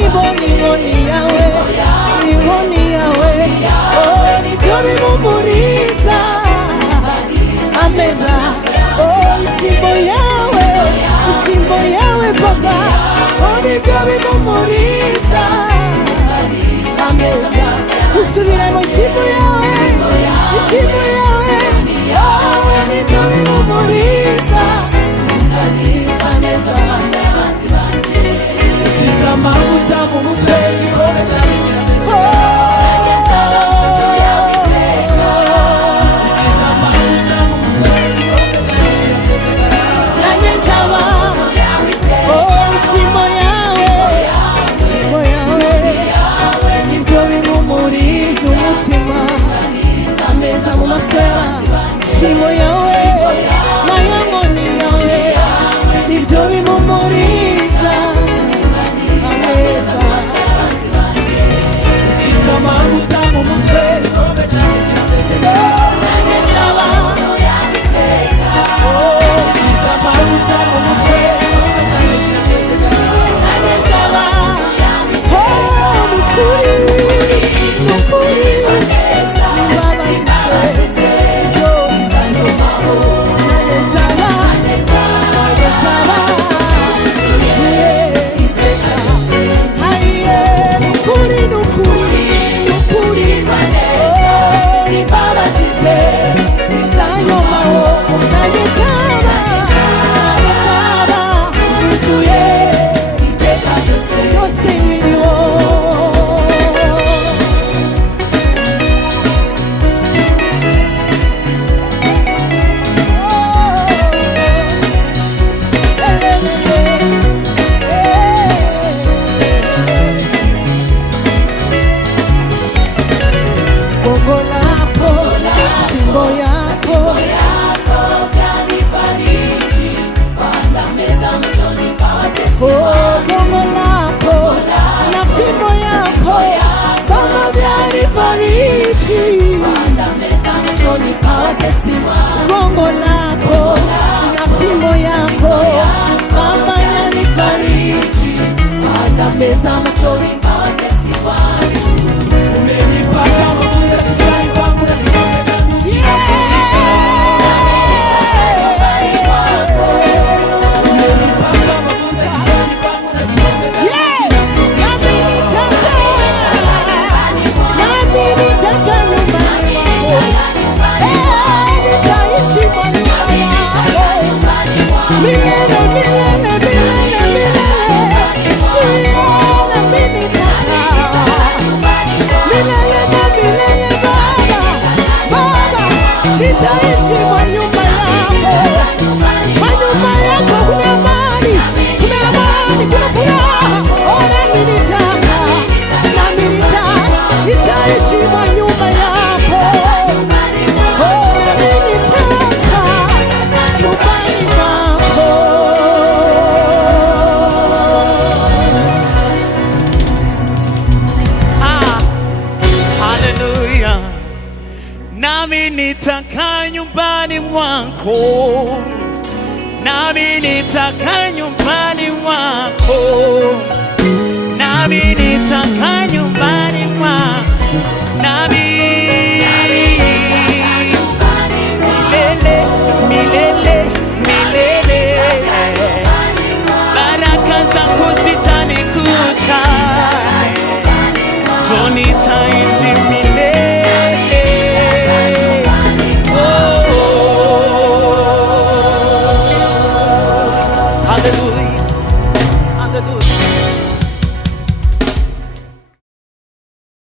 n'inkoni yawe, n'inkoni yawe, oh nibyo bimumuriza ameza, oh ishimbo yawe papa, oh nibyo bimumuriza ameza. Dusubiremo ishimbo yawe, ishimbo yawe, oh nibyo bimumuriza ameza. Usize amavuta mu mutwe, igikombe ishimo yawe nayo nkoni yawe nibyo bimumuriza ameza. Usize amavuta mu mutwe, nanjye nsaba, usize amavuta mu mutwe, nanjye nsaba, nukuri nukuri gongo lako na fimbo yako kama yanifariji, panda meza machoni pa watesi wangu. Umenipaka mafuta kichwani pangu na kikombe changu umenipaka mafuta kichwani pangu na kikombe changu. Nami nitaka nyumbani milele milele milele milele, milele na milele Baba, Baba nitaishi kwa nyumba yako, kwa nyumba yako kuna amani, kuna amani, kuna furaha. Oh nami nitaishi kwa nyumba yako. Nami nitakaa nyumbani mwako, nami nitakaa nyumbani mwako, nami nitakaa nyumbani mwako.